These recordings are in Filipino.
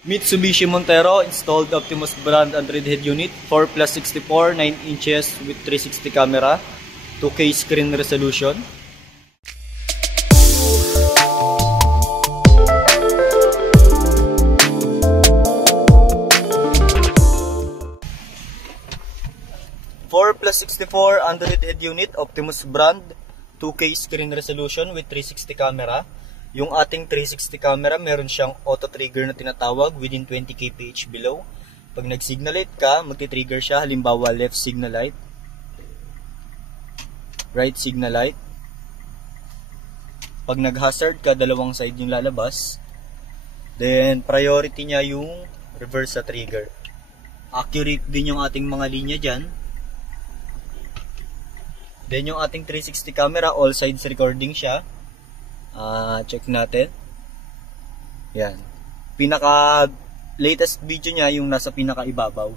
Mitsubishi Montero installed Optimus brand Android head unit 4+64 9 inches with 360 camera, 2K screen resolution. +64 Android head unit, Optimus brand, 2K screen resolution with 360 camera. Yung ating 360 camera, meron siyang auto trigger na tinatawag within 20 kph below. Pag nag-signal light ka, magti-trigger siya. Halimbawa, left signal light, right signal light. Pag nag-hazard ka, dalawang side yung lalabas. Then, priority niya yung reverse sa trigger. Accurate din yung ating mga linya dyan. Then yung ating 360 camera, all sides recording siya. Check natin. Yan. Pinaka latest video niya yung nasa pinaka ibabaw.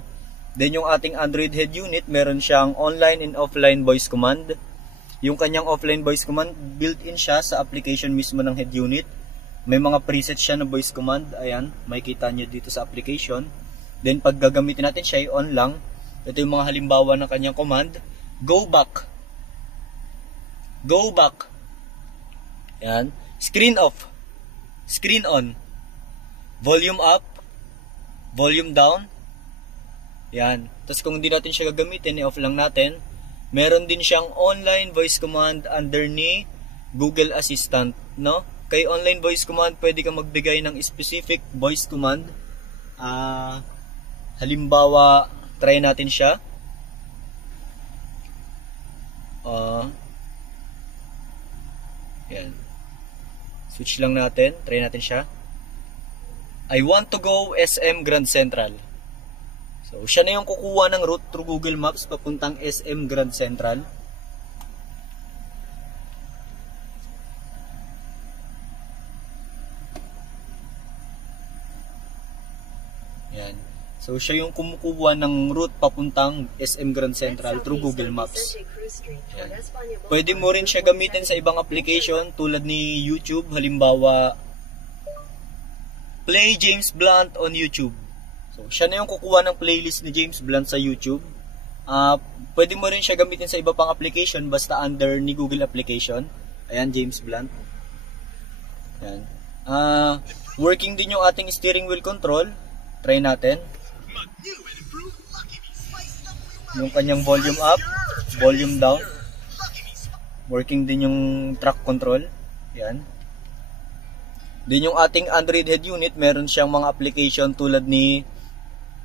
Then yung ating Android head unit, meron siyang online and offline voice command. Yung kanyang offline voice command, built-in siya sa application mismo ng head unit. May mga preset siya na voice command. Ayan, makikita nyo dito sa application. Then pag gagamitin natin siya, on lang. Ito yung mga halimbawa ng kanyang command. Go back. Go back. Yan. Screen off. Screen on. Volume up. Volume down. Yan. Tapos kung hindi natin siya gagamitin, i-off lang natin. Meron din siyang online voice command under ni Google Assistant. No? Kay online voice command, pwede kang magbigay ng specific voice command. Halimbawa, try natin siya. Yan. Switch lang natin. Try natin siya. I want to go SM Grand Central. So, siya na yung kukuha ng route through Google Maps papuntang SM Grand Central. Yan. So, siya yung kumukuha ng route papuntang SM Grand Central through Google Maps. Yan. Pwede mo rin siya gamitin sa ibang application tulad ni YouTube. Halimbawa, Play James Blunt on YouTube. So, siya na yung kukuha ng playlist ni James Blunt sa YouTube. Pwede mo rin siya gamitin sa iba pang application basta under ni Google application. Ayan, James Blunt. Yan. Working din yung ating steering wheel control. Try natin. Yung kanyang volume up, volume down. Working din yung track control. Yan. Din yung ating Android head unit, meron siyang mga application tulad ni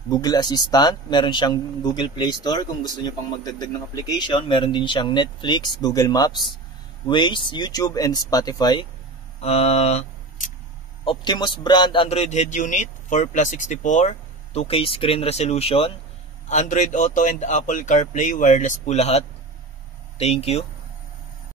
Google Assistant, meron siyang Google Play Store kung gusto niyo pang magdagdag ng application, meron din siyang Netflix, Google Maps, Waze, YouTube, and Spotify. Optimus brand Android head unit, 4+64, 2K screen resolution, Android Auto and Apple CarPlay, wireless po lahat. Thank you.